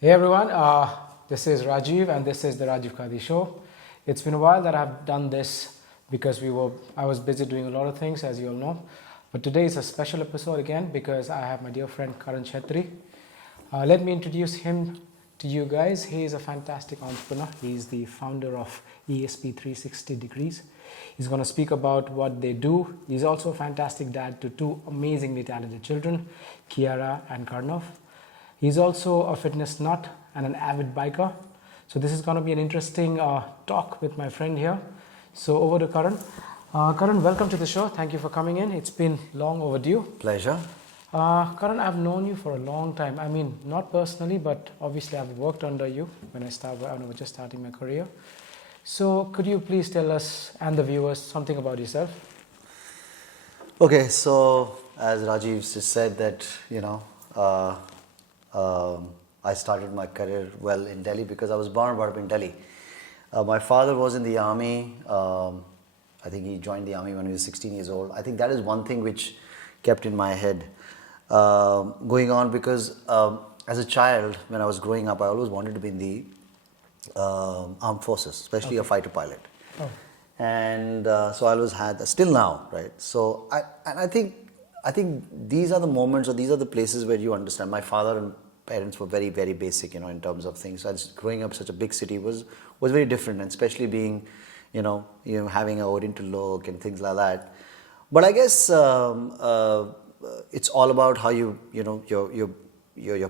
Hey everyone, this is Rajiv and this is the Rajiv Khati show. It's been a while that I've done this because I was busy doing a lot of things, as you all know. But today is a special episode again because I have my dear friend Karan Chettri. Let me introduce him to you guys. He is a fantastic entrepreneur. He's the founder of ESP 360 Degrees. He's going to speak about what they do. He's also a fantastic dad to two amazingly talented children, Kiara and Karnav. He's also a fitness nut and an avid biker. So this is going to be an interesting talk with my friend here. So over to Karan. Karan, welcome to the show. Thank you for coming in. It's been long overdue. Pleasure. Karan, I've known you for a long time. I mean, not personally, but obviously I've worked under you when I was just starting my career. So could you please tell us and the viewers something about yourself? Okay, so as Rajiv just said that, I started my career well in Delhi because I was born and brought up in Delhi. My father was in the army. I think he joined the army when he was 16 years old. I think that is one thing which kept in my head going on because as a child, when I was growing up, I always wanted to be in the armed forces, especially a fighter pilot. Oh. And so I always had that, still now, right? So I think these are the moments or these are the places where you understand. My father and parents were very, very basic, in terms of things. So growing up in such a big city was very different, and especially being, having an Oriental look and things like that. But I guess it's all about how your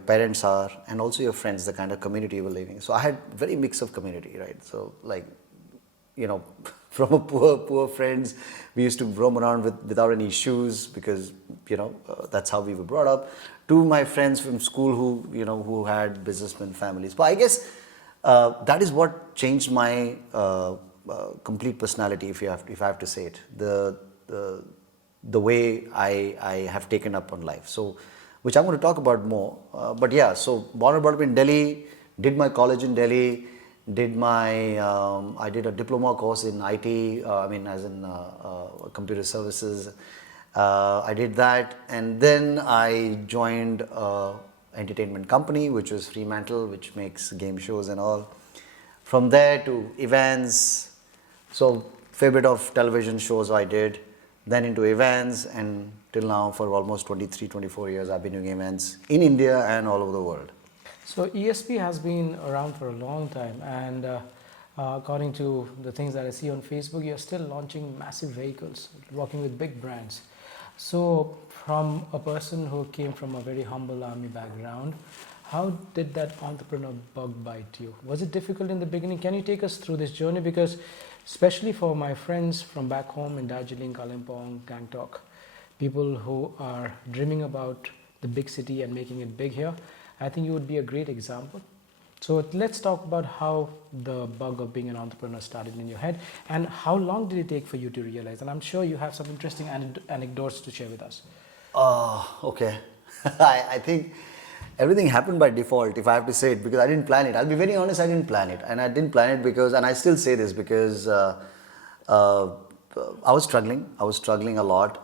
parents are, and also your friends, the kind of community you were living. So I had very mix of community, right? So from a poor friends, we used to roam around without any shoes because that's how we were brought up. To my friends from school who had businessmen families. But I guess that is what changed my complete personality, if I have to say it. The way I have taken up on life. So, which I'm going to talk about more. But yeah, so born and brought up in Delhi, did my college in Delhi. I did a diploma course in IT, as in computer services. I did that, and then I joined an entertainment company, which was Fremantle, which makes game shows and all. From there to events, so fair bit of television shows I did, then into events, and till now for almost 23, 24 years I've been doing events in India and all over the world. So ESP has been around for a long time, and according to the things that I see on Facebook, you're still launching massive vehicles, working with big brands. So from a person who came from a very humble army background, how did that entrepreneur bug bite you? Was it difficult in the beginning? Can you take us through this journey? Because especially for my friends from back home in Darjeeling, Kalimpong, Gangtok, people who are dreaming about the big city and making it big here, I think you would be a great example. So let's talk about how the bug of being an entrepreneur started in your head, and how long did it take for you to realize? And I'm sure you have some interesting anecdotes to share with us. Okay. I think everything happened by default, if I have to say it, because I didn't plan it. I'll be very honest, I didn't plan it. And I didn't plan it because, and I still say this because I was struggling. I was struggling a lot.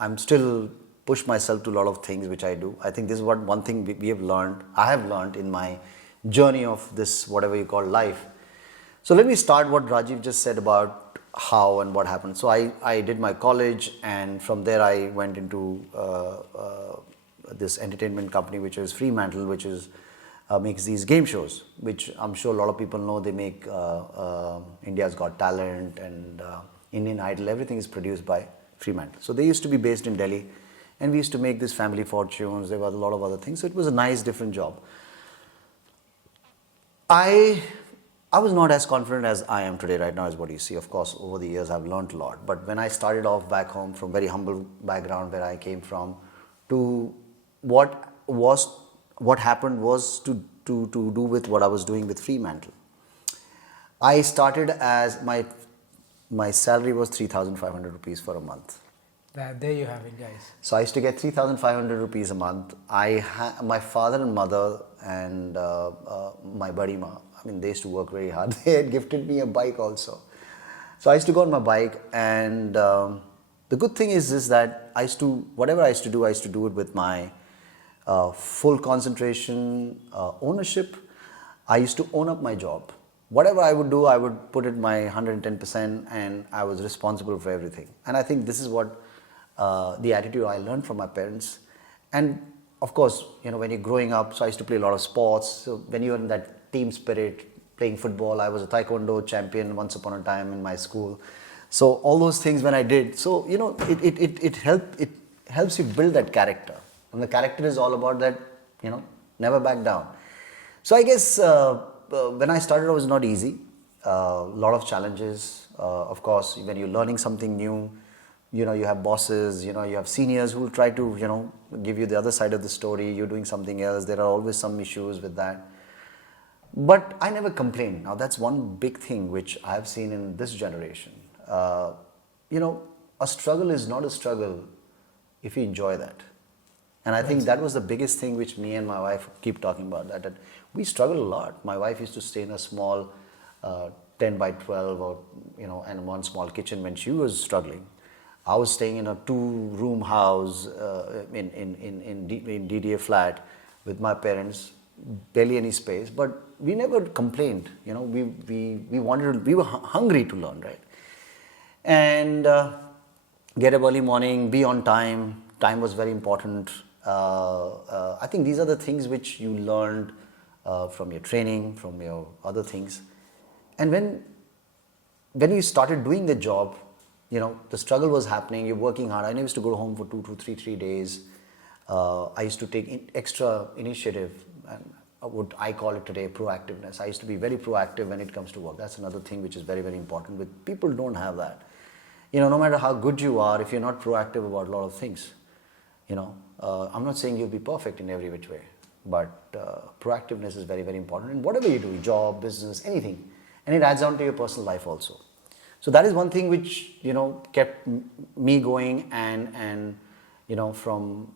I'm still push myself to a lot of things which I do. I think this is one thing we have learned, I have learned in my journey of this, whatever you call life. So let me start what Rajiv just said about how and what happened. So I did my college, and from there I went into this entertainment company, which is Fremantle, which is makes these game shows, which I'm sure a lot of people know. They make India's Got Talent and Indian Idol. Everything is produced by Fremantle. So they used to be based in Delhi. And we used to make these family fortunes. There were a lot of other things. So it was a nice, different job. I was not as confident as I am today right now, as what you see. Of course, over the years, I've learned a lot. But when I started off back home from very humble background where I came from, to what happened was to do with what I was doing with Fremantle. I started as my salary was 3,500 rupees for a month. There you have it, guys. So I used to get 3,500 rupees a month. My father and mother and my buddy ma, they used to work very hard. They had gifted me a bike also. So I used to go on my bike, and the good thing is that whatever I used to do it with my full concentration, ownership. I used to own up my job. Whatever I would do, I would put it my 110%, and I was responsible for everything. And I think this is what the attitude I learned from my parents. And of course, when you're growing up, so I used to play a lot of sports. So when you're in that team spirit, playing football, I was a taekwondo champion once upon a time in my school. So all those things when I did, so it helps you build that character. And the character is all about that, never back down. So I guess when I started, it was not easy. A lot of challenges. Of course, when you're learning something new, you have bosses, you have seniors who will try to, give you the other side of the story. You're doing something else. There are always some issues with that. But I never complained. Now, that's one big thing which I've seen in this generation. A struggle is not a struggle if you enjoy that. And I think that was the biggest thing which me and my wife keep talking about, that we struggle a lot. My wife used to stay in a small 10 by 12 or, and one small kitchen when she was struggling. I was staying in a 2-room house in DDA flat with my parents, barely any space, but we never complained. We were hungry to learn, right? And get up early morning, be on time. Time was very important. I think these are the things which you learned from your training, from your other things. And when you started doing the job, the struggle was happening, you're working hard. I used to go home for 2 to 3 days. I used to take extra initiative, and I call it today proactiveness. I used to be very proactive when it comes to work. That's another thing which is very, very important. But people don't have that. No matter how good you are, if you're not proactive about a lot of things, I'm not saying you'll be perfect in every which way, but proactiveness is very, very important in whatever you do, job, business, anything. And it adds on to your personal life also. So that is one thing which, kept me going, and from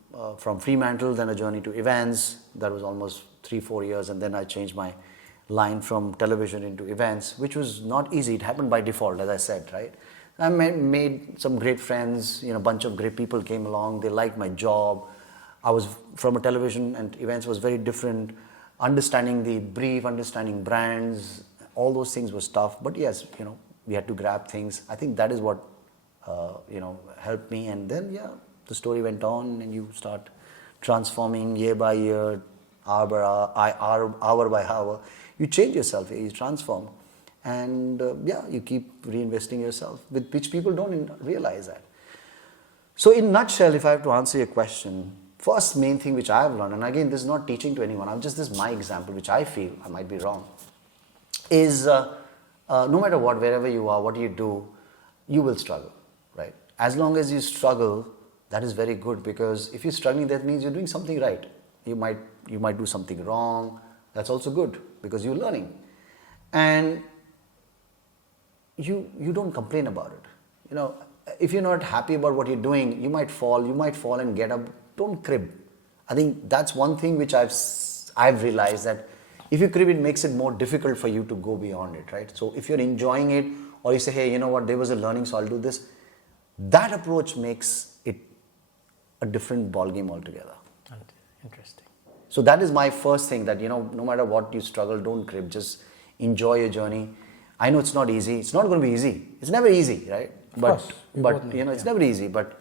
Fremantle, then a journey to events. That was almost 3-4 years, and then I changed my line from television into events, which was not easy. It happened by default, as I said, right? I made some great friends, a bunch of great people came along. They liked my job. I was from a television, and events was very different. Understanding the brief, understanding brands, all those things was tough. But yes, we had to grab things. I think that is what, helped me. And then, the story went on, and you start transforming year by year, hour by hour. You change yourself, you transform. And you keep reinvesting yourself, which people don't realize that. So in nutshell, if I have to answer your question, first main thing which I have learned, and again, this is not teaching to anyone, this is my example, which I feel, I might be wrong, is no matter what, wherever you are, what you do, you will struggle, right? As long as you struggle, that is very good, because if you're struggling, that means you're doing something right. You might do something wrong. That's also good, because you're learning. And you don't complain about it. If you're not happy about what you're doing, you might fall and get up. Don't crib. I think that's one thing which I've realized, that if you crib, it makes it more difficult for you to go beyond it, right? So if you're enjoying it, or you say, hey, you know what, there was a learning, so I'll do this. That approach makes it a different ballgame altogether. Interesting. So that is my first thing, that, no matter what you struggle, don't crib. Just enjoy your journey. I know it's not easy. It's not going to be easy. It's never easy, right? But it's never easy. But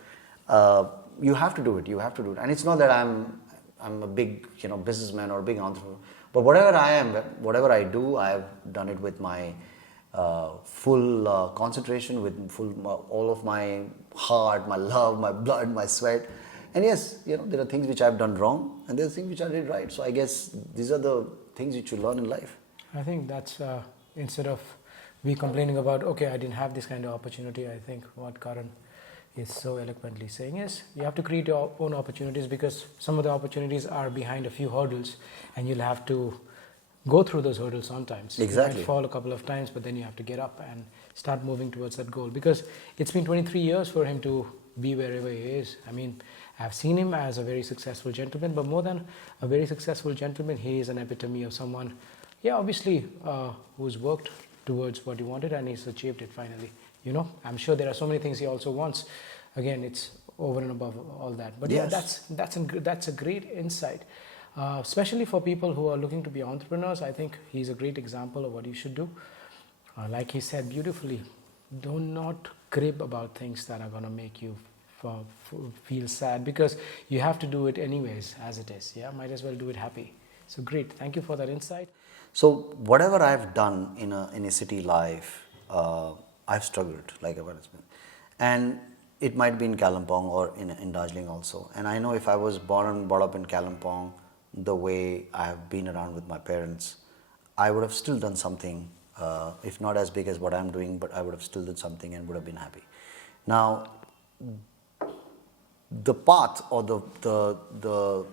you have to do it. You have to do it. And it's not that I'm a big businessman or a big entrepreneur. But whatever I am, whatever I do, I've done it with my full concentration, with all of my heart, my love, my blood, my sweat. And yes, there are things which I've done wrong, and there are things which I did right. So I guess these are the things which you learn in life. I think that's instead of we complaining about, okay, I didn't have this kind of opportunity, I think what Karan is so eloquently saying is you have to create your own opportunities, because some of the opportunities are behind a few hurdles, and you'll have to go through those hurdles sometimes. Exactly. You might fall a couple of times, but then you have to get up and start moving towards that goal, because it's been 23 years for him to be wherever he is. I mean, I've seen him as a very successful gentleman, but more than a very successful gentleman, he is an epitome of someone, obviously, who's worked towards what he wanted, and he's achieved it finally. I'm sure there are so many things he also wants. Again, it's over and above all that. But Yes. that's a great insight, especially for people who are looking to be entrepreneurs. I think he's a great example of what you should do. Like he said beautifully, do not crib about things that are going to make you feel sad, because you have to do it anyways as it is. Yeah, might as well do it happy. So great, thank you for that insight. So whatever I've done in a city life, I've struggled like a management, and it might be in Kalimpong or in Darjeeling also. And I know if I was born and brought up in Kalimpong, the way I have been around with my parents, I would have still done something, if not as big as what I'm doing, but I would have still done something and would have been happy. Now, the path or the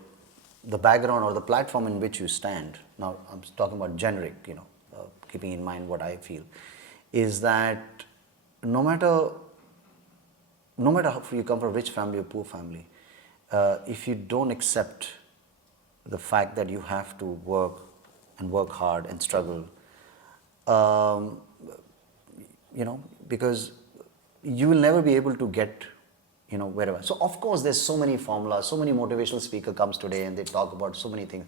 background or the platform in which you stand, now I'm talking about generic, keeping in mind what I feel, is that no matter how you come from a rich family or poor family, if you don't accept the fact that you have to work and work hard and struggle, um, because you will never be able to get, wherever. So of course there's so many formulas, so many motivational speaker comes today and they talk about so many things.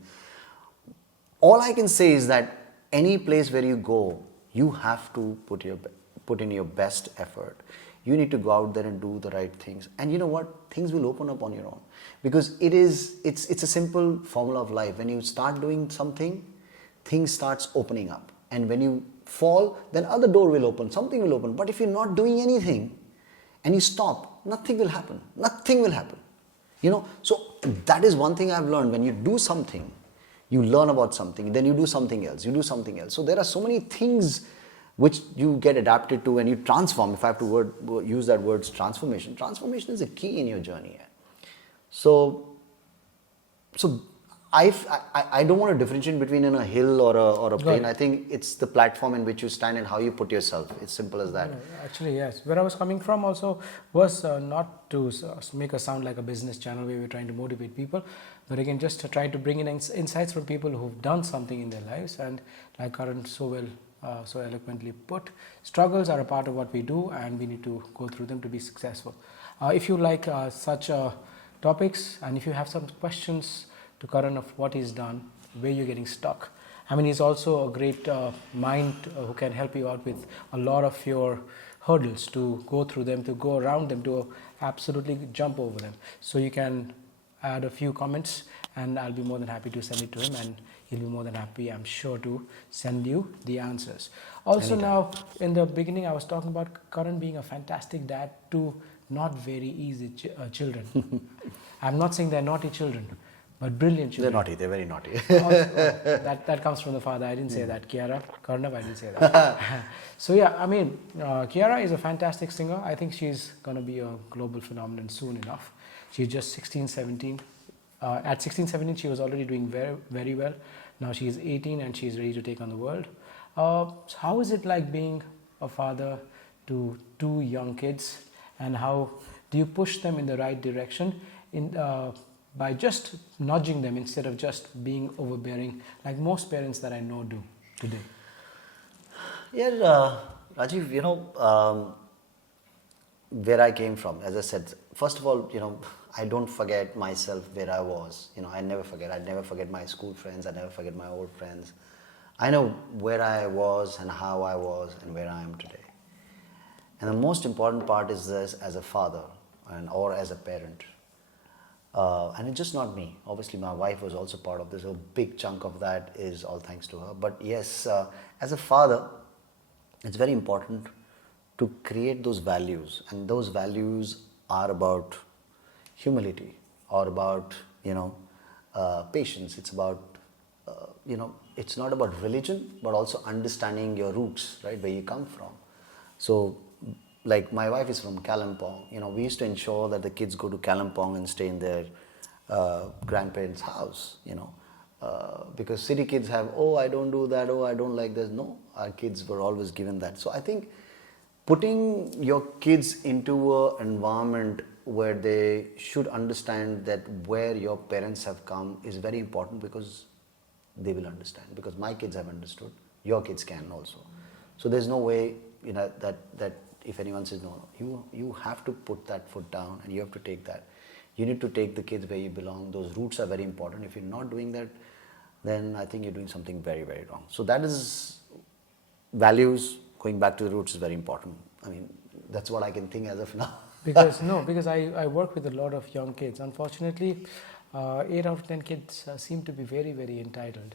All I can say is that any place where you go, you have to put in your best effort. You need to go out there and do the right things, and you know what? Things will open up on your own, because it's a simple formula of life. When you start doing something, things starts opening up, and when you fall, then other door will open, something will open. But if you're not doing anything and you stop, nothing will happen. Nothing will happen. So that is one thing I've learned. When you do something, you learn about something, then you do something else, you do something else. So there are so many things which you get adapted to and you transform. If I have to use that word, transformation. Transformation is a key in your journey. So I don't want to differentiate between in a hill or a plain. I think it's the platform in which you stand and how you put yourself. It's simple as that. Actually, yes. Where I was coming from also was not to make us sound like a business channel where we're trying to motivate people, but again, just to try to bring in insights from people who've done something in their lives. And like Karan so eloquently put, struggles are a part of what we do, and we need to go through them to be successful. If you like such topics, and if you have some questions to Karan of what he's done, where you're getting stuck. I mean, he's also a great mind who can help you out with a lot of your hurdles, to go through them, to go around them, to absolutely jump over them. So you can add a few comments and I'll be more than happy to send it to him, and he'll be more than happy, I'm sure, to send you the answers. Also, anytime. Now, in the beginning, I was talking about Karan being a fantastic dad to not very easy children. I'm not saying they're naughty children, but brilliant children. They're naughty, they're very naughty. That comes from the father. I didn't say that. Kiara, Karnav, I didn't say that. So yeah, I mean, Kiara is a fantastic singer. I think she's going to be a global phenomenon soon enough. She's just 16, 17. At 16, 17, she was already doing very, very well. Now she's 18 and she's ready to take on the world. So how is it like being a father to two young kids, and how do you push them in the right direction by just nudging them instead of just being overbearing, like most parents that I know do today? Yeah, Rajiv, where I came from, as I said, first of all, I don't forget myself where I was. I never forget. I never forget my school friends. I never forget my old friends. I know where I was and how I was and where I am today. And the most important part is this: as a father or as a parent. And it's just not me. Obviously, my wife was also part of this. A big chunk of that is all thanks to her. But yes, as a father, it's very important to create those values. And those values are about humility, or about, patience. It's about, it's not about religion, but also understanding your roots, right, where you come from. So, like, my wife is from Kalimpong. We used to ensure that the kids go to Kalimpong and stay in their grandparents' house, because city kids have, I don't do that, I don't like this. No, our kids were always given that. So I think putting your kids into an environment where they should understand that where your parents have come is very important, because they will understand. Because my kids have understood, your kids can also. So there's no way, that if anyone says no, you have to put that foot down and you have to take that. You need to take the kids where you belong. Those roots are very important. If you're not doing that, then I think you're doing something very, very wrong. So that is values, going back to the roots is very important. I mean, that's what I can think as of now. Because I work with a lot of young kids. Unfortunately, 8 out of 10 kids seem to be very, very entitled,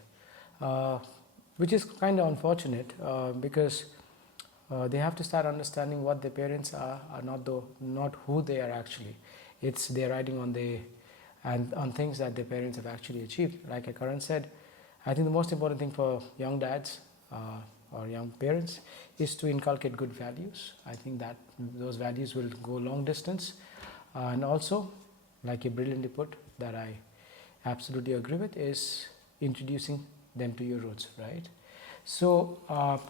which is kind of unfortunate because they have to start understanding what their parents are not who they are actually. It's they're riding on things that their parents have actually achieved. Like Karan said, I think the most important thing for young dads or young parents is to inculcate good values. I think that those values will go long distance. And also, like you brilliantly put, that I absolutely agree with, is introducing them to your roots, right? So,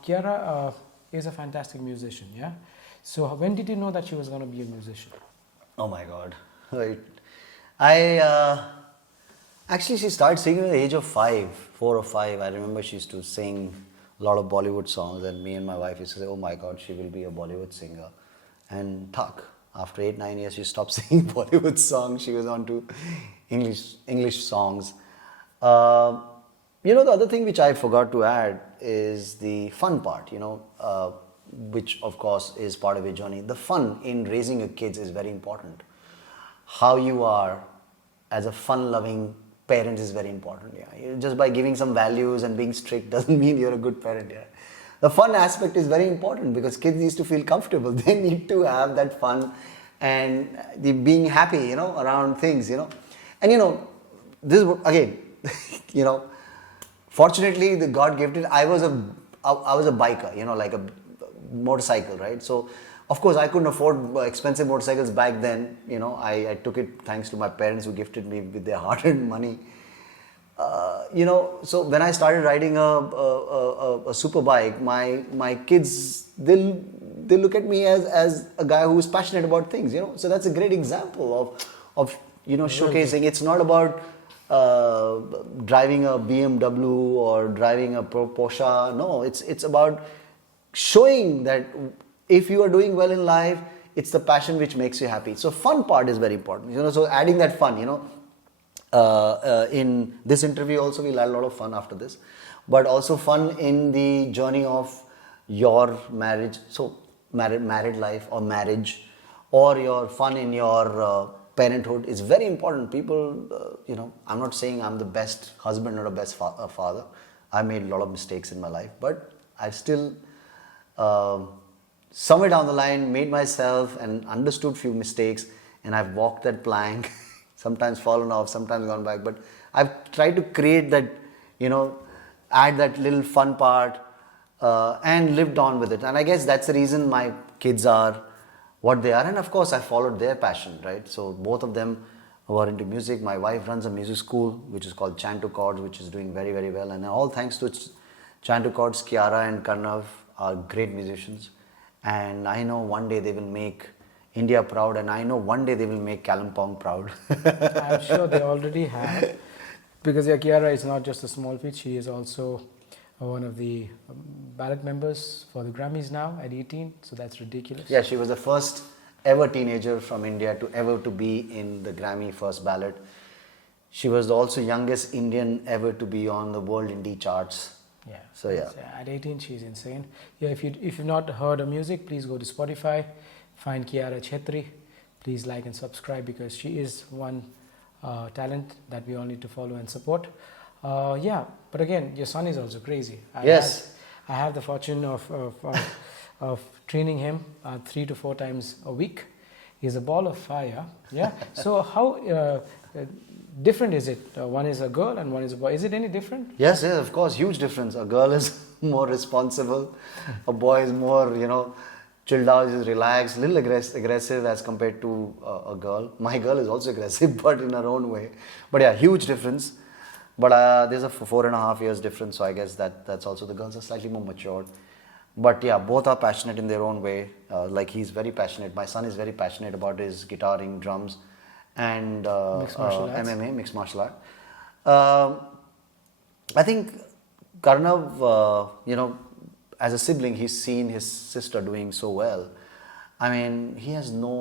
Kiara is a fantastic musician, yeah? So, when did you know that she was going to be a musician? Oh my God. Right. I actually, she started singing at the age of 4 or 5. I remember she used to sing a lot of Bollywood songs, and me and my wife used to say, oh my God, she will be a Bollywood singer. And after 8-9 years, she stopped singing Bollywood songs. She was on to English songs. The other thing which I forgot to add is the fun part, which of course is part of your journey. The fun in raising your kids is very important. How you are as a fun-loving parent is very important. Yeah, just by giving some values and being strict doesn't mean you're a good parent. Yeah, the fun aspect is very important because kids need to feel comfortable. They need to have that fun and the being happy, around things, And this again, fortunately, the God gifted. I was a biker, like a motorcycle, right? So, of course, I couldn't afford expensive motorcycles back then. I took it thanks to my parents who gifted me with their hard-earned money. So when I started riding a super bike, my kids, they'll look at me as a guy who is passionate about things. So that's a great example of showcasing. It's not about driving a BMW or driving a Porsche. No, it's about showing that if you are doing well in life, it's the passion which makes you happy. So fun part is very important. So adding that fun, in this interview also we'll add a lot of fun after this, but also fun in the journey of your marriage. So married life or marriage, or your fun in your parenthood is very important. People, I'm not saying I'm the best husband or the best father. I made a lot of mistakes in my life, but I still somewhere down the line made myself and understood few mistakes, and I've walked that plank, sometimes fallen off, sometimes gone back, but I've tried to create that, add that little fun part and lived on with it. And I guess that's the reason my kids are what they are. And of course I followed their passion, right? So both of them were into music. My wife runs a music school which is called Chant to Chords, which is doing very, very well, and all thanks to Chant to Chords. Kiara and Karnav are great musicians, and I know one day they will make India proud, and I know one day they will make Kalimpong proud. I'm sure they already have, because Kiara is not just a small feat, she is also one of the ballot members for the Grammys now at 18, so that's ridiculous. Yeah, she was the first ever teenager from India to be in the Grammy first ballot. She was also youngest Indian ever to be on the World Indie charts. Yeah. So yeah. At 18, she's insane. Yeah, if you've not heard her music, please go to Spotify, find Kiara Chettri. Please like and subscribe, because she is one talent that we all need to follow and support. Yeah, but again, your son is also crazy. I have the fortune of training him 3 to 4 times a week. He's a ball of fire. Yeah. So how different is it? One is a girl and one is a boy. Is it any different? Yes, of course, huge difference. A girl is more responsible. A boy is more, chilled out, is relaxed, little aggressive as compared to a girl. My girl is also aggressive, but in her own way. But yeah, huge difference. But there's a 4.5 years difference, so I guess that's also, the girls are slightly more matured. But yeah, both are passionate in their own way. Like he's very passionate. My son is very passionate about his guitaring, drums, and MMA, mixed martial art. I think Karnav, as a sibling, he's seen his sister doing so well. I mean, he has no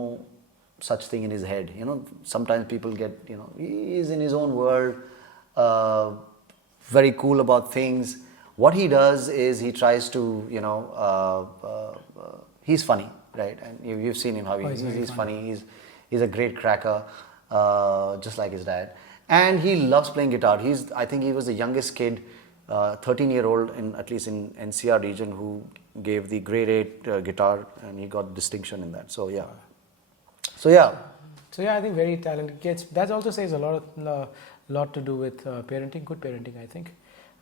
such thing in his head. You know, sometimes people get, you know, he is in his own world, very cool about things. What he does is he tries to, you know, he's funny, right? And you've seen him how he's funny. He's a great cracker, just like his dad. And he loves playing guitar. I think he was the youngest kid, 13-year-old in at least in NCR region, who gave the grade 8 guitar, and he got distinction in that. So yeah. So yeah. So yeah, I think very talented kids. That also says a lot to do with parenting, good parenting, I think.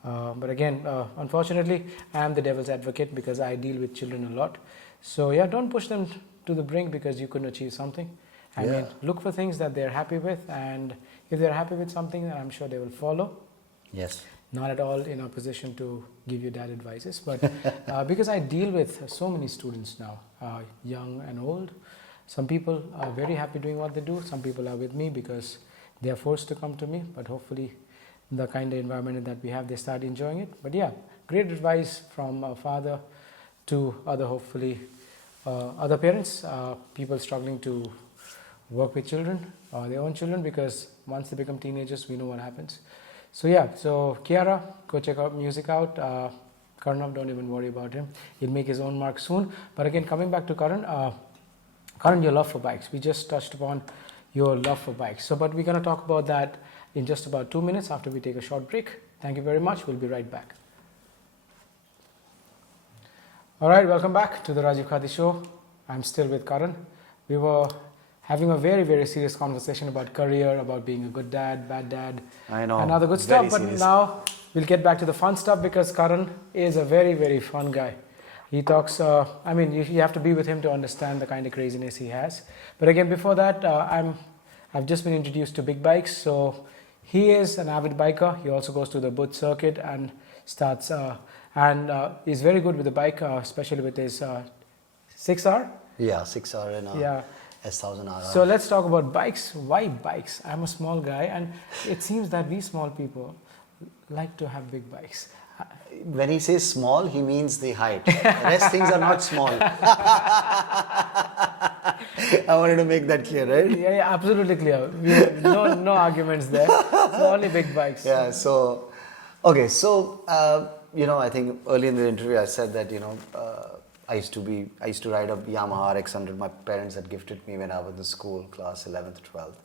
But again, unfortunately, I am the devil's advocate because I deal with children a lot. So yeah, don't push them to the brink because you couldn't achieve something. I mean, look for things that they're happy with, and if they're happy with something, then I'm sure they will follow. Yes. Not at all in a position to give you dad advices, but because I deal with so many students now, young and old. Some people are very happy doing what they do. Some people are with me because they are forced to come to me, but hopefully the kind of environment that we have, they start enjoying it. But yeah, great advice from a father to hopefully other parents, people struggling to work with children, their own children, because once they become teenagers, we know what happens. So yeah, so Kiara, go check out music out. Karan, don't even worry about him. He'll make his own mark soon. But again, coming back to Karan, Karan, your love for bikes. We just touched upon your love for bikes. So, but we're going to talk about that in just about 2 minutes after we take a short break. Thank you very much. We'll be right back. All right, welcome back to the Rajiv Khati show. I'm still with Karan. We were having a very, very serious conversation about career, about being a good dad, bad dad, I know, and other good stuff. But now we'll get back to the fun stuff because Karan is a very, very fun guy. He talks, I mean, you have to be with him to understand the kind of craziness he has. But again, before that, I've just been introduced to big bikes. So he is an avid biker. He also goes to the Booth circuit and starts, he's very good with the bike, especially with his 6R. Yeah, 6R and yeah. S1000R. So let's talk about bikes. Why bikes? I'm a small guy, and it seems that we small people like to have big bikes. When he says small, he means the height. The rest things are not small. I wanted to make that clear, right? Yeah, absolutely clear. We have no arguments there. So only big bikes. Yeah. So, okay. So, I think early in the interview I said that I used to ride a Yamaha RX100. My parents had gifted me when I was in school, class 11th, 12th,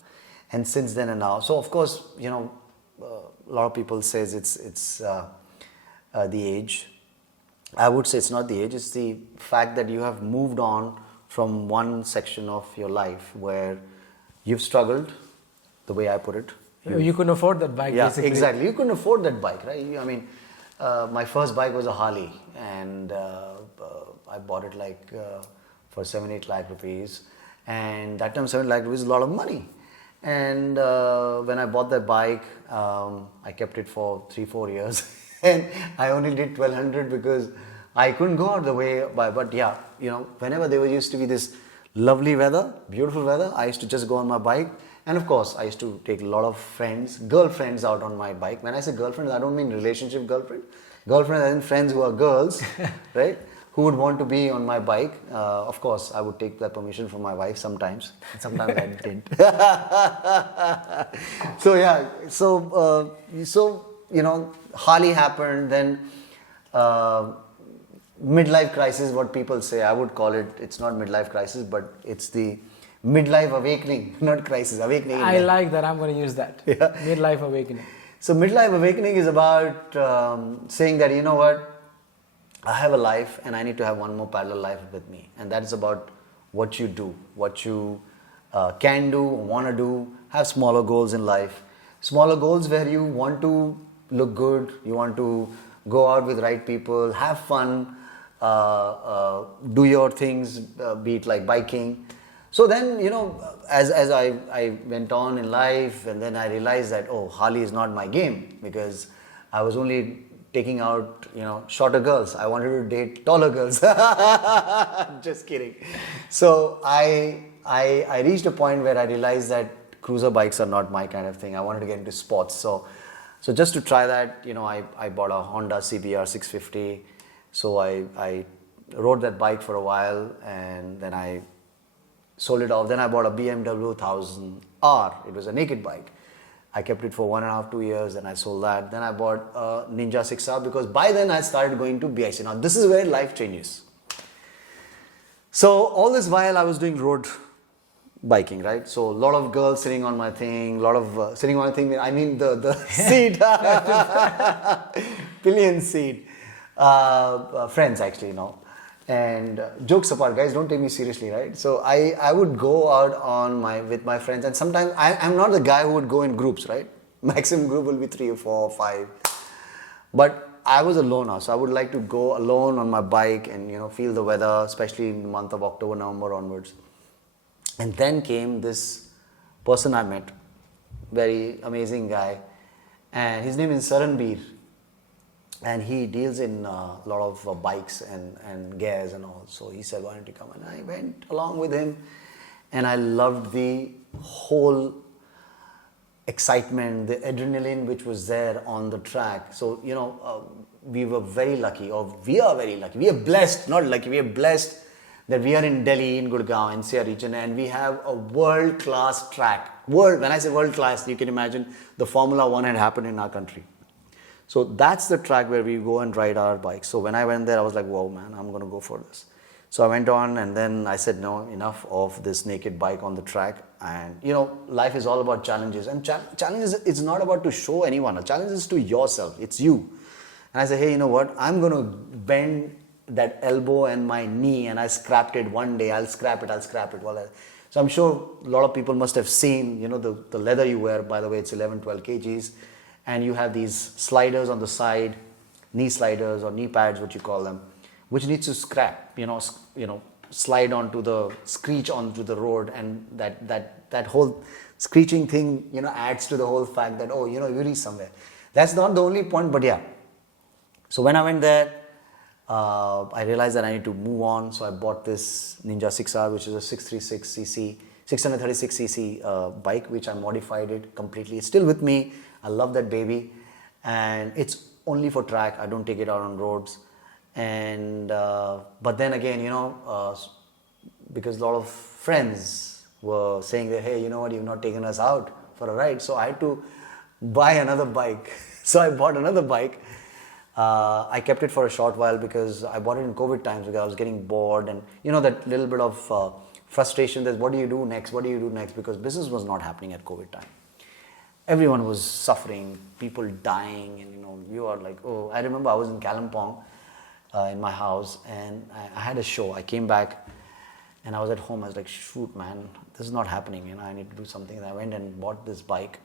and since then and now. So of course, a lot of people says it's the age. I would say it's not the age. It's the fact that you have moved on from one section of your life where you've struggled, the way I put it. You couldn't afford that bike. Yeah, basically. Exactly. You couldn't afford that bike, right? I mean, my first bike was a Harley, and I bought it for 7-8 lakh rupees, and that time 7 lakh rupees is a lot of money. And when I bought that bike, I kept it for 3-4 years, and I only did 1200 because I couldn't go out the way. But yeah, whenever there used to be this lovely weather, beautiful weather, I used to just go on my bike. And of course, I used to take a lot of girlfriends out on my bike. When I say girlfriends, I don't mean relationship girlfriend. Girlfriends, I mean friends who are girls, right? Who would want to be on my bike. Of course, I would take that permission from my wife sometimes. Sometimes I didn't. So yeah, Harley happened, then midlife crisis, what people say, I would call it, it's not midlife crisis, but it's the midlife awakening, not crisis, awakening. I like that, I'm going to use that. Yeah. Midlife awakening. So midlife awakening is about saying that, you know what, I have a life and I need to have one more parallel life with me. And that is about what you do, what you can do, want to do, have smaller goals in life. Smaller goals where you want to look good, you want to go out with right people, have fun, do your things, be it like biking. So then, as I went on in life, and then I realized that, Harley is not my game, because I was only taking out, shorter girls. I wanted to date taller girls. Just kidding. So I reached a point where I realized that cruiser bikes are not my kind of thing. I wanted to get into sports. So just to try that, I bought a Honda CBR 650. So I rode that bike for a while, and then I sold it off. Then I bought a BMW 1000R. It was a naked bike. I kept it for 1.5, 2 years, and I sold that. Then I bought a Ninja 6R because by then I started going to BIC. Now this is where life changes. So all this while I was doing road biking, right? So a lot of girls sitting on my thing, a lot of sitting on my thing. I mean the seat, pillion seat. Friends actually, And jokes apart, guys, don't take me seriously, right? So I would go out with my friends, and sometimes I'm not the guy who would go in groups, right? Maximum group will be 3 or 4 or 5. But I was a loner, so I would like to go alone on my bike and feel the weather, especially in the month of October, November onwards. And then came this person I met, very amazing guy, and his name is Saranbir. And he deals in a lot of bikes and gears and all. So he said, why don't you come? And I went along with him. And I loved the whole excitement, the adrenaline which was there on the track. So, we were very lucky, or we are very lucky. We are blessed, not lucky, we are blessed that we are in Delhi, in Gurgaon, NCR region, and we have a world-class track. When I say world-class, you can imagine the Formula 1 had happened in our country. So that's the track where we go and ride our bikes. So when I went there, I was like, whoa, man, I'm going to go for this. So I went on, and then I said, no, enough of this naked bike on the track. And, life is all about challenges. And challenges, it's not about to show anyone. A challenge is to yourself. It's you. And I said, hey, you know what? I'm going to bend that elbow and my knee, and I scrapped it one day. I'll scrap it. So I'm sure a lot of people must have seen, the leather you wear. By the way, it's 11, 12 kgs. And you have these sliders on the side, knee sliders or knee pads, what you call them, which needs to scrap, slide screech onto the road, and that whole screeching thing, adds to the whole fact that, you reach somewhere. That's not the only point, but yeah. So when I went there, I realized that I need to move on. So I bought this Ninja 6R, which is a 636cc bike, which I modified it completely. It's still with me. I love that baby, and it's only for track. I don't take it out on roads. And but then again, because a lot of friends were saying that, hey, you know what, you've not taken us out for a ride, so I had to buy another bike. So I bought another bike. I kept it for a short while because I bought it in COVID times because I was getting bored, and that little bit of frustration that what do you do next, because business was not happening at COVID time. Everyone was suffering, people dying, and you are like, oh, I remember I was in Kalimpong in my house, and I had a show. I came back and I was at home. I was like, shoot, man, this is not happening, I need to do something. And I went and bought this bike,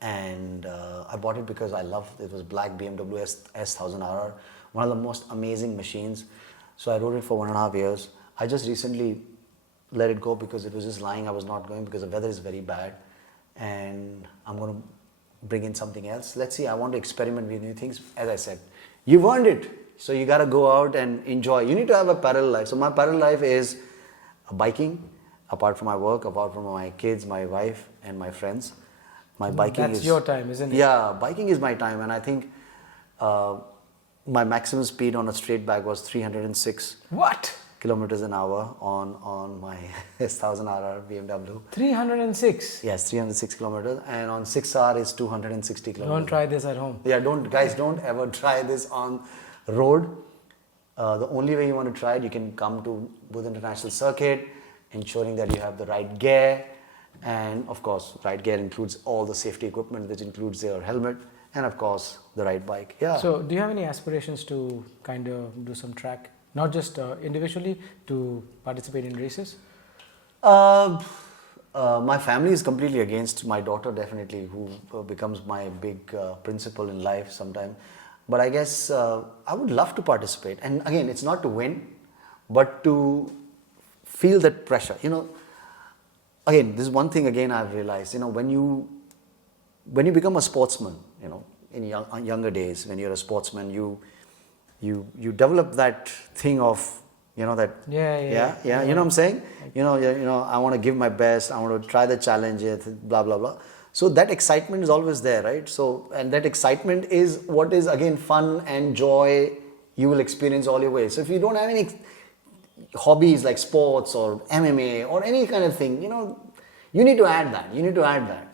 and I bought it because I loved it. It was black BMW S1000RR, one of the most amazing machines. So I rode it for 1.5 years. I just recently let it go because it was just lying. I was not going because the weather is very bad. And I'm going to bring in something else. Let's see, I want to experiment with new things. As I said, you've earned it. So you got to go out and enjoy. You need to have a parallel life. So my parallel life is biking, apart from my work, apart from my kids, my wife, and my friends. My biking That's your time, isn't it? Yeah, biking is my time. And I think my maximum speed on a straight back was 306. What? Kilometers an hour on my S1000RR BMW. 306? Yes, 306 kilometers. And on 6R is 260 kilometers. Don't try this at home. Yeah, don't ever try this on road. The only way you want to try it, you can come to Buddha International Circuit, ensuring that you have the right gear. And of course, right gear includes all the safety equipment, which includes your helmet, and of course, the right bike. Yeah. So do you have any aspirations to kind of do some track? Not just individually, to participate in races? My family is completely against. My daughter definitely, who becomes my big principal in life sometime. But I guess I would love to participate. And again, it's not to win, but to feel that pressure. Again, this is one thing again I've realized. When you become a sportsman, in younger days, when you're a sportsman, you develop that thing of that yeah you know what I'm saying, I want to give my best, I want to try the challenge, blah blah blah. So that excitement is always there, right? So, and that excitement is what is again fun and joy you will experience all your way. So if you don't have any hobbies like sports or MMA or any kind of thing, you need to add that. You need to add that.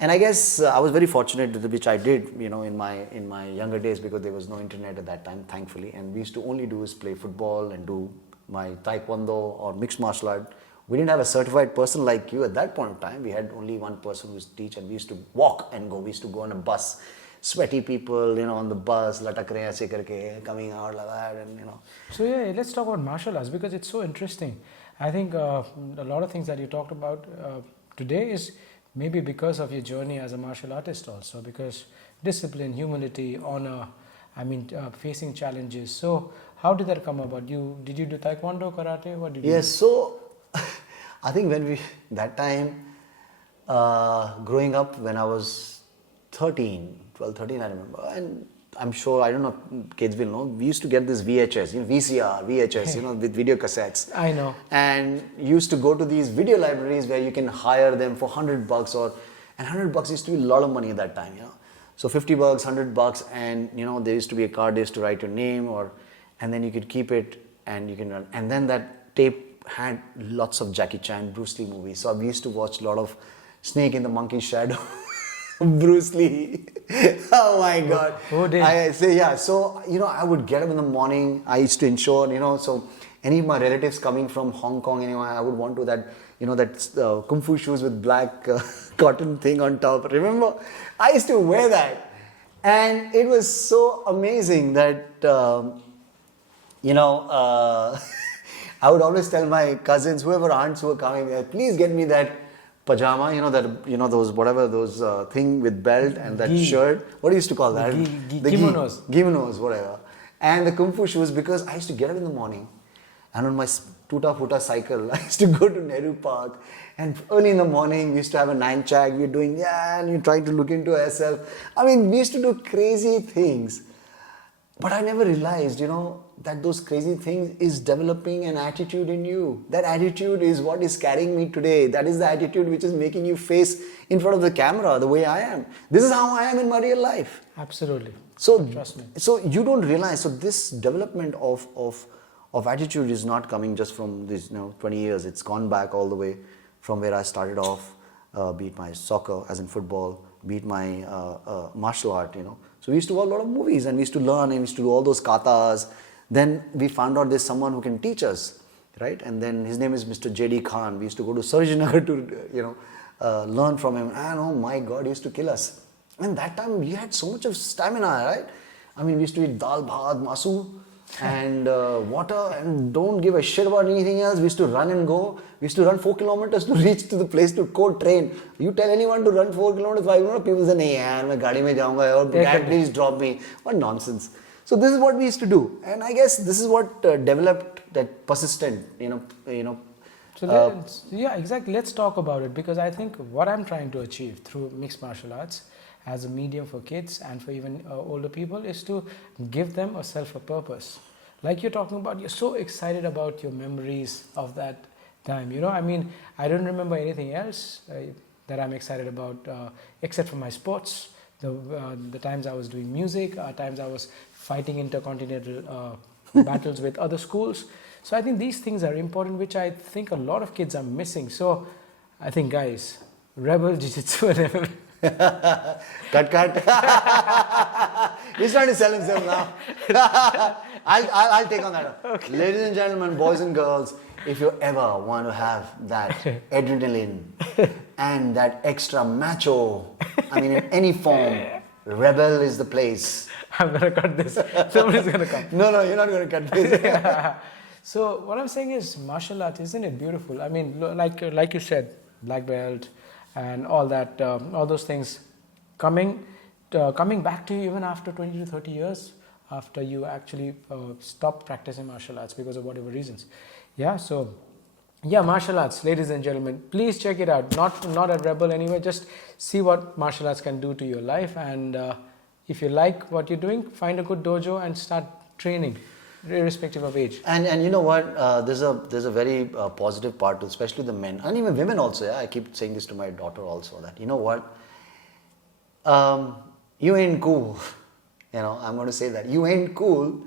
And I guess I was very fortunate, which I did, in my younger days, because there was no internet at that time, thankfully. And we used to only do is play football and do my taekwondo or mixed martial art. We didn't have a certified person like you at that point in time. We had only one person who used to teach, and we used to walk and go. We used to go on a bus, sweaty people, on the bus, latak rahe aise karke, coming out like that, and So yeah, let's talk about martial arts because it's so interesting. I think a lot of things that you talked about today is maybe because of your journey as a martial artist also, because discipline, humility, honor, facing challenges. So how did that come about? Did you do taekwondo, karate? What did you do? Yes, so I think that time, growing up when I was 13, I remember, and I'm sure, I don't know, kids will know, we used to get this VHS, VHS, with video cassettes. I know. And you used to go to these video libraries where you can hire them for $100 and $100 used to be a lot of money at that time, So $50, $100, and there used to be a card, they used to write your name, and then you could keep it and you can run. And then that tape had lots of Jackie Chan, Bruce Lee movies. So we used to watch a lot of Snake in the Monkey Shadow. Bruce Lee. Oh my God. Oh, dear. I say, yeah. So, I would get up in the morning. I used to ensure, so any of my relatives coming from Hong Kong, I would want to that Kung Fu shoes with black cotton thing on top. Remember? I used to wear that. And it was so amazing that, I would always tell my cousins, whoever aunts who were coming, please get me that pajama, those thing with belt and that shirt. What do you used to call that? The kimonos. Kimonos, whatever. And the Kung Fu shoes, because I used to get up in the morning and on my tuta-futa cycle, I used to go to Nehru Park, and early in the morning we used to have a 9-chag, we were doing, and you're trying to look into ourselves. We used to do crazy things. But I never realized, that those crazy things is developing an attitude in you. That attitude is what is carrying me today. That is the attitude which is making you face in front of the camera the way I am. This is how I am in my real life. Absolutely. So, trust me. So you don't realize, so this development of attitude is not coming just from this 20 years. It's gone back all the way from where I started off, be it my soccer, as in football, be it my martial art, So we used to watch a lot of movies and we used to learn and we used to do all those katas. Then we found out there's someone who can teach us, right? And then his name is Mr. J.D. Khan. We used to go to Sarjinagar to, learn from him. And oh my God, he used to kill us. And that time we had so much of stamina, right? We used to eat dal, bhat, masu and water and don't give a shit about anything else. We used to run and go. We used to run 4 kilometers to reach to the place to co-train. You tell anyone to run 4 kilometers, 5 kilometers, people say, nahi yaar, main gaadi mein jaunga, or dad, please drop me. What nonsense. So this is what we used to do. And I guess this is what developed that persistent, So yeah, exactly. Let's talk about it, because I think what I'm trying to achieve through mixed martial arts as a medium for kids and for even older people is to give them a purpose. Like you're talking about, you're so excited about your memories of that time. I don't remember anything else that I'm excited about except for my sports. The times I was doing music, times I was fighting intercontinental battles with other schools. So I think these things are important, which I think a lot of kids are missing. So I think, guys, rebel jiu-jitsu and everything. Cut. He's trying to sell himself now. I'll take on that. Okay. Ladies and gentlemen, boys and girls, if you ever want to have that adrenaline and that extra macho, in any form, rebel is the place. I'm going to cut this. Somebody's going to come. No, you're not going to cut this. Yeah. So what I'm saying is, martial art, isn't it beautiful? Like you said, black belt and all that, all those things coming back to you even after 20 to 30 years after you actually stop practicing martial arts because of whatever reasons. Yeah, so yeah, martial arts, ladies and gentlemen, please check it out. Not a rebel anyway, just see what martial arts can do to your life, and if you like what you're doing, find a good dojo and start training, irrespective of age. And you know what, there's a very positive part to, especially the men and even women also. Yeah, I keep saying this to my daughter also, that you know what, you ain't cool. I'm going to say that you ain't cool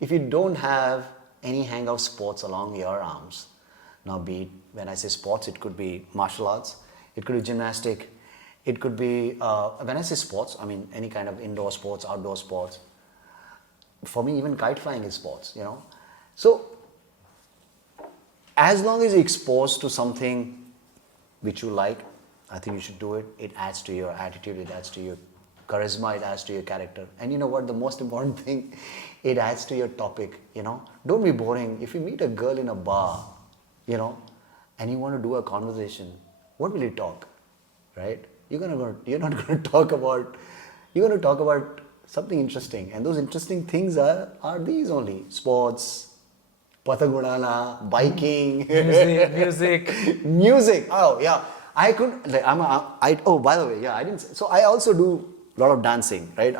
if you don't have any hang of sports along your arms. Now, be it, when I say sports, it could be martial arts, it could be gymnastic, it could be, when I say sports, I mean any kind of indoor sports, outdoor sports. For me, even kite flying is sports, you know. So, as long as you're exposed to something which you like, I think you should do it. It adds to your attitude, it adds to your charisma, it adds to your character. And you know what, the most important thing, it adds to your topic, you know. Don't be boring. If you meet a girl in a bar, you know, and you want to do a conversation, what will you talk, right? You're not going to talk about, you're going to talk about something interesting. And those interesting things are these only: sports, Pathagunana, biking, music. Oh yeah, I could. Like, oh, by the way, yeah, I didn't. So I also do a lot of dancing, right?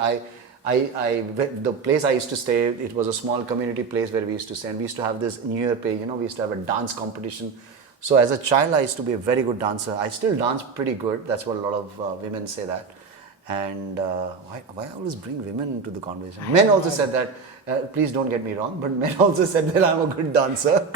The place I used to stay, it was a small community place where we used to stay, and we used to have this New Year pay. You know, we used to have a dance competition. So as a child, I used to be a very good dancer. I still dance pretty good. That's what a lot of women say that. And why I always bring women into the conversation? Men also said that. Please don't get me wrong, but men also said that I'm a good dancer.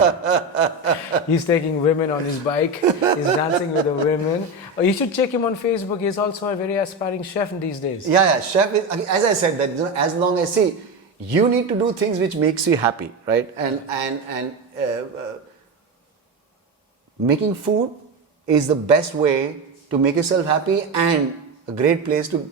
He's taking women on his bike. He's dancing with the women. Oh, you should check him on Facebook. He's also a very aspiring chef these days. Yeah, chef. As I said, that, you know, as long as you need to do things which makes you happy, right? And making food is the best way to make yourself happy, and a great place to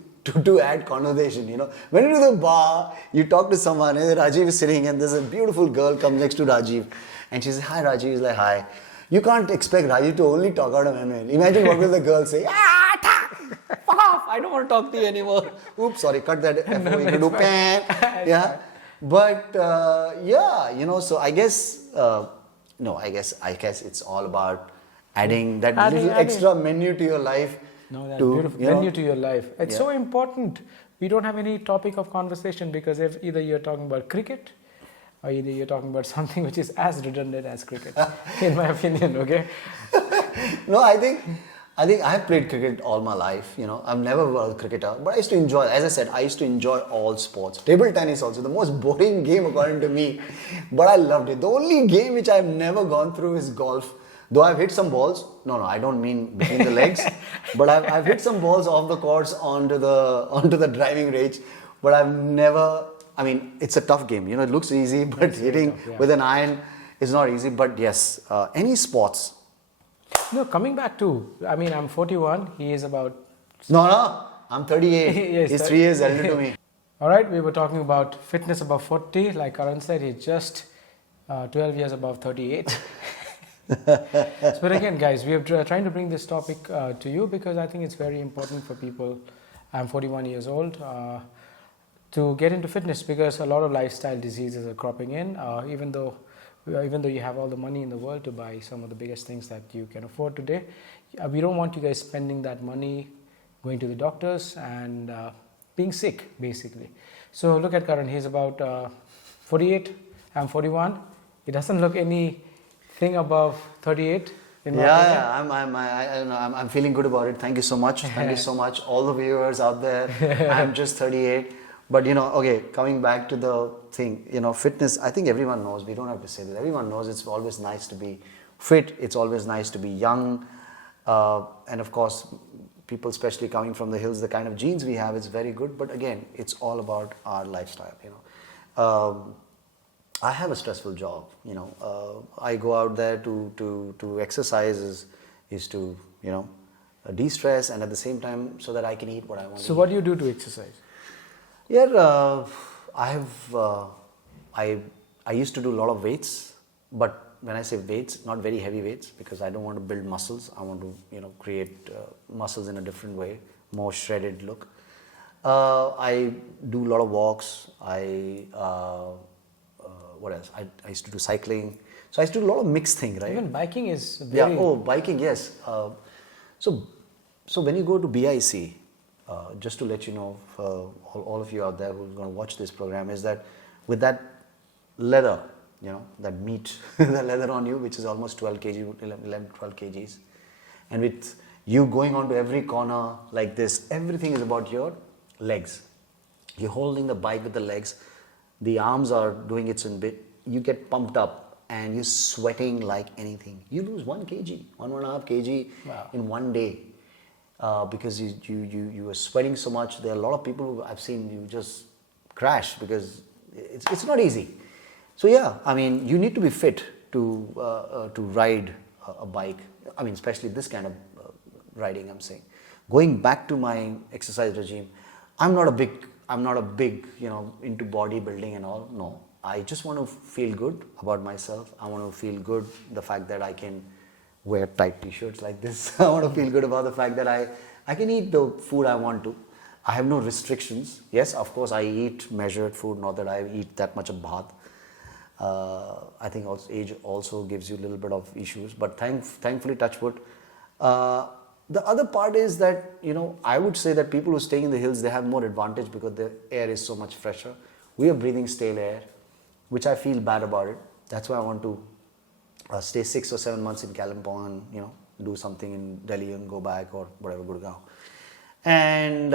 add conversation, you know. When you do the bar, you talk to someone, and Rajiv is sitting, and there's a beautiful girl comes next to Rajiv, and she says, "Hi, Rajiv." He's like, "Hi." You can't expect Rajiv to only talk out of men. Imagine what will the girl say? Fuck off! I don't want to talk to you anymore. Oops, sorry, cut that. No, You can do pan. Yeah, but yeah, you know. So I guess I guess it's all about adding that little extra menu to your life. No, that beautiful menu to your life. It's so important. We don't have any topic of conversation because if either you're talking about cricket or either you're talking about something which is as redundant as cricket, in my opinion, okay? No, I think I have played cricket all my life, you know. I've never was a cricketer, but I used to enjoy, as I said, I used to enjoy all sports. Table tennis also, the most boring game according to me, but I loved it. The only game which I've never gone through is golf. Though I've hit some balls, no, I don't mean between the legs, but I've hit some balls off the courts onto the driving range, but I've never, I mean, it's a tough game, you know, it looks easy, but it's hitting tough, with an iron is not easy, but yes, any sports. No, coming back to, I mean, I'm 41, he is about... No, I'm 38, yes, he's 3 years elder to me. Alright, we were talking about fitness above 40, like Karan said, he's just 12 years above 38. But again, guys, we are trying to bring this topic to you because I think it's very important for people. I'm 41 years old to get into fitness because a lot of lifestyle diseases are cropping in. Even though you have all the money in the world to buy some of the biggest things that you can afford today, we don't want you guys spending that money going to the doctors and being sick, basically. So look at Karan. He's about 48. I'm 41. He doesn't look anything above 38. I'm feeling good about it. Thank you so much. Thank you so much, all the viewers out there. I'm just 38. But you know, okay, coming back to the thing, you know, fitness, I think everyone knows, we don't have to say that. Everyone knows it's always nice to be fit. It's always nice to be young. And of course, people, especially coming from the hills, the kind of genes we have is very good. But again, it's all about our lifestyle, you know. I have a stressful job, you know. I go out there to exercise is to, you know, de-stress, and at the same time so that I can eat what I want to eat. So what do you do to exercise? Yeah, I used to do a lot of weights, but when I say weights, not very heavy weights, because I don't want to build muscles. I want to, you know, create muscles in a different way, more shredded look. I do a lot of walks. What else? I used to do cycling. So I used to do a lot of mixed thing, right? Even biking is very... Yeah, biking, yes. So when you go to BIC, just to let you know, for all of you out there who's going to watch this program, is that with that leather, you know, that meat, the leather on you, which is almost 12 kg, 11, 12 kgs, and with you going onto every corner like this, everything is about your legs. You're holding the bike with the legs. The arms are doing its own bit. you get pumped up and you're sweating like anything. You lose 1 kg, 1.5 kg Wow. in one day. Because you are sweating so much. There are a lot of people who I've seen you just crash because it's not easy. So yeah, I mean, you need to be fit to ride a bike. I mean, especially this kind of riding. I'm saying, going back to my exercise regime, I'm not a big into bodybuilding and all. No, I just want to feel good about myself. I want to feel good the fact that I can wear tight t-shirts like this. I want to feel good about the fact that I can eat the food I want to. I have no restrictions. Yes, of course, I eat measured food, not that I eat that much of bhat. I think also age also gives you a little bit of issues, but thankfully, touch wood. The other part is that, I would say that people who are staying in the hills, they have more advantage because the air is so much fresher. We are breathing stale air, which I feel bad about it. That's why I want to stay 6 or 7 months in Kalimpong and do something in Delhi and go back or whatever, Gurgaon. And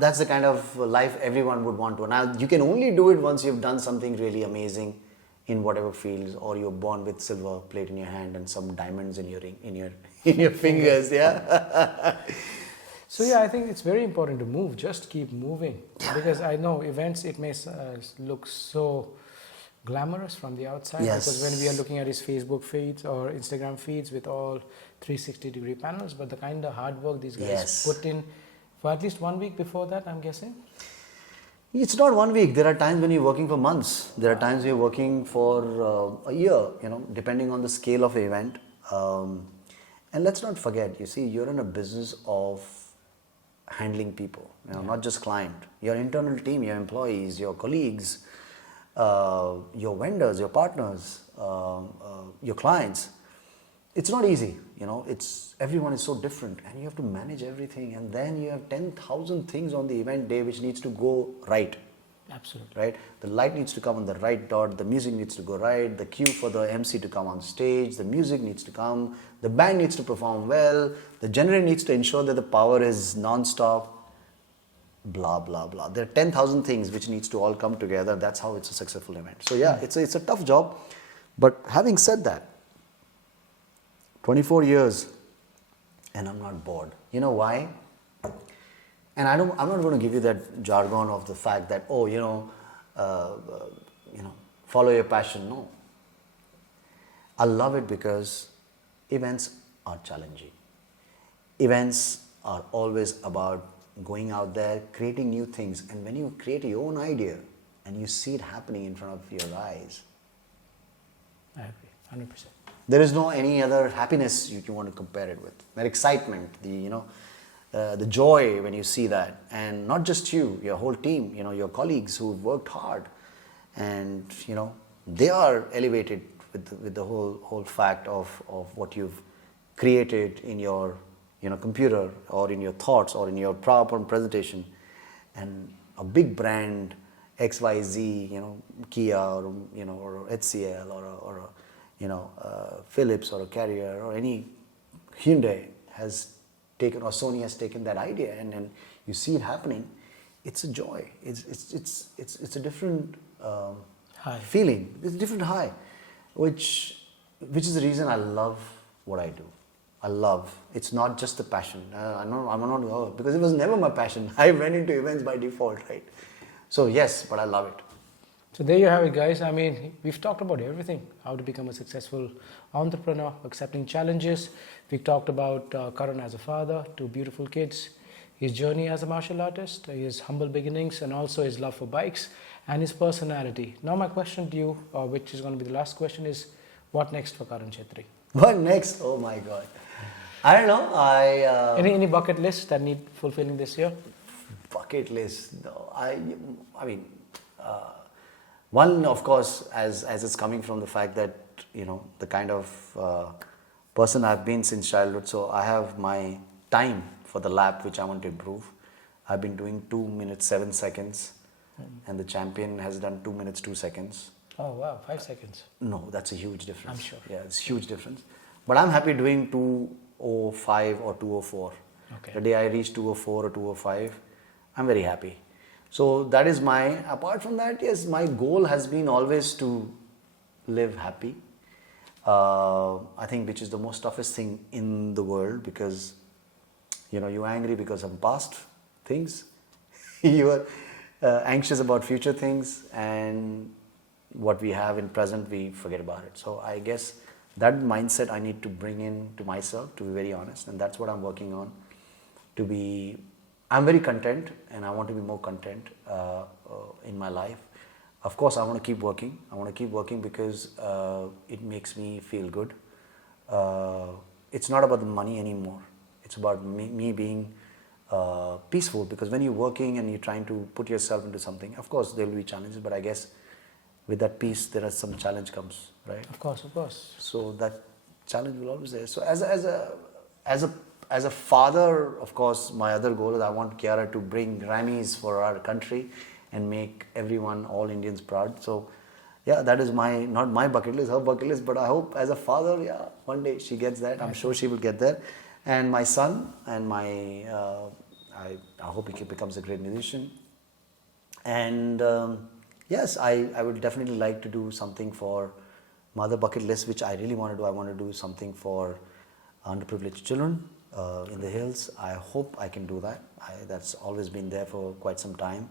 that's the kind of life everyone would want to. Now you can only do it once you've done something really amazing in whatever fields, or you're born with silver plate in your hand and some diamonds in your ring, in your fingers. Yeah. So yeah, I think it's very important to move. Just keep moving, because I know events, it may look so glamorous from the outside. Yes. Because when we are looking at his Facebook feeds or Instagram feeds with all 360-degree panels, but the kind of hard work these guys put in for at least 1 week before that, I'm guessing. It's not 1 week. There are times when you're working for months. There are times you're working for a year, depending on the scale of the event. And let's not forget, you see, you're in a business of handling people, not just client. Your internal team, your employees, your colleagues, your vendors, your partners, your clients. It's not easy, everyone is so different and you have to manage everything, and then you have 10,000 things on the event day which needs to go right. Absolutely. Right? The light needs to come on the right dot, the music needs to go right, the cue for the MC to come on stage, the music needs to come, the band needs to perform well, the generator needs to ensure that the power is non-stop, blah, blah, blah. There are 10,000 things which needs to all come together. That's how it's a successful event. So yeah, it's a tough job. But having said that, 24 years and I'm not bored. You know why? And I'm not going to give you that jargon of the fact that, follow your passion. No. I love it because events are challenging. Events are always about going out there, creating new things. And when you create your own idea and you see it happening in front of your eyes, I agree, 100%. there is no any other happiness you want to compare it with. That excitement, the joy when you see that, and not just you, your whole team, your colleagues who've worked hard, and they are elevated with the whole fact of what you've created in your computer or in your thoughts or in your PowerPoint presentation, and a big brand XYZ, Kia or or HCL or Philips or a Carrier or any Hyundai has taken, or Sony has taken that idea, and then you see it happening. It's a joy. It's a different High. feeling. It's a different high, which is the reason I love what I do. I love. It's not just the passion. I'm not because it was never my passion. I went into events by default, right? So yes, but I love it. So there you have it, guys. I mean, we've talked about everything. How to become a successful entrepreneur, accepting challenges. We've talked about Karan as a father, 2 beautiful kids, his journey as a martial artist, his humble beginnings, and also his love for bikes and his personality. Now my question to you, which is going to be the last question, is what next for Karan Chettri? What next? Oh my God. I don't know. Any bucket lists that need fulfilling this year? Bucket list. No, I mean, one, of course, as it's coming from the fact that the kind of person I've been since childhood. So I have my time for the lap which I want to improve. I've been doing 2 minutes 7 seconds, and the champion has done 2 minutes 2 seconds. Oh wow, 5 seconds. No, that's a huge difference. I'm sure. Yeah, it's a huge difference. But I'm happy doing 2:05 or 2:04. Okay. The day I reach 2:04 or 2:05, I'm very happy. So that is apart from that, yes, my goal has been always to live happy. I think which is the most toughest thing in the world, because you're angry because of past things, you are anxious about future things, and what we have in present we forget about it. So I guess that mindset I need to bring in to myself, to be very honest, and that's what I'm working on. I'm very content, and I want to be more content in my life. Of course, I want to keep working. I want to keep working because it makes me feel good. It's not about the money anymore. It's about me being peaceful, because when you're working and you're trying to put yourself into something, of course there will be challenges, but I guess with that peace there are some challenge comes, right? Of course. So that challenge will always there. So as a father, of course, my other goal is I want Kiara to bring Grammys for our country and make everyone, all Indians, proud. So yeah, that is not my bucket list, her bucket list, but I hope as a father, yeah, one day she gets that. I'm sure she will get there. And my son, and I hope he becomes a great musician. And yes, I would definitely like to do something for my other bucket list, which I really want to do. I want to do something for underprivileged children in the hills. I hope I can do that. That's always been there for quite some time.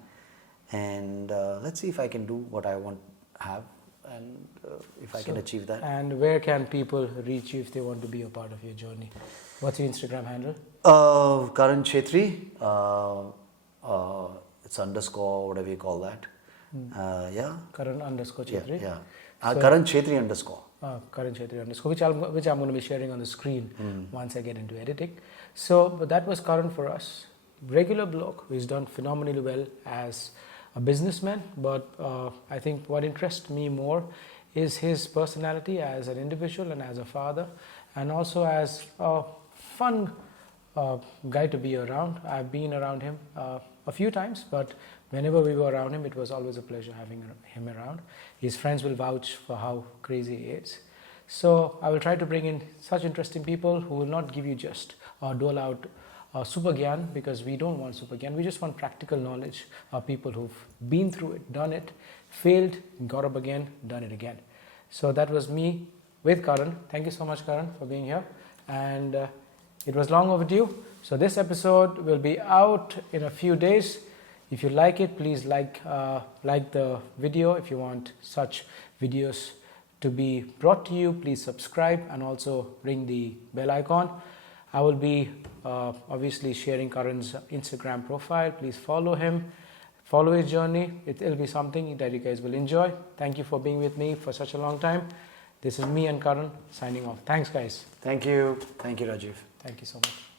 And let's see if I can do what I want to have, and if I can achieve that. And where can people reach you if they want to be a part of your journey? What's your Instagram handle? Karan Chettri. It's underscore, whatever you call that. Yeah. Karan underscore Chettri. Yeah. Karan Chettri underscore. Karan Chettri underscore, which I'm going to be sharing on the screen once I get into editing. So but that was Karan for us. Regular bloke who's done phenomenally well as a businessman, but I think what interests me more is his personality as an individual and as a father, and also as a fun guy to be around. I've been around him a few times, but whenever we were around him, it was always a pleasure having him around. His friends will vouch for how crazy he is. So I will try to bring in such interesting people who will not give you just or dole out super gyan, because we don't want super gyan. We just want practical knowledge of people who've been through it, done it, failed, got up again, done it again. So that was me with Karan. Thank you so much, Karan, for being here. And it was long overdue. So this episode will be out in a few days. If you like it, please like the video. If you want such videos to be brought to you, please subscribe and also ring the bell icon. I will be obviously sharing Karan's Instagram profile. Please follow him, follow his journey. It'll be something that you guys will enjoy. Thank you for being with me for such a long time. This is me and Karan signing off. Thanks, guys. Thank you. Thank you, Rajiv. Thank you so much.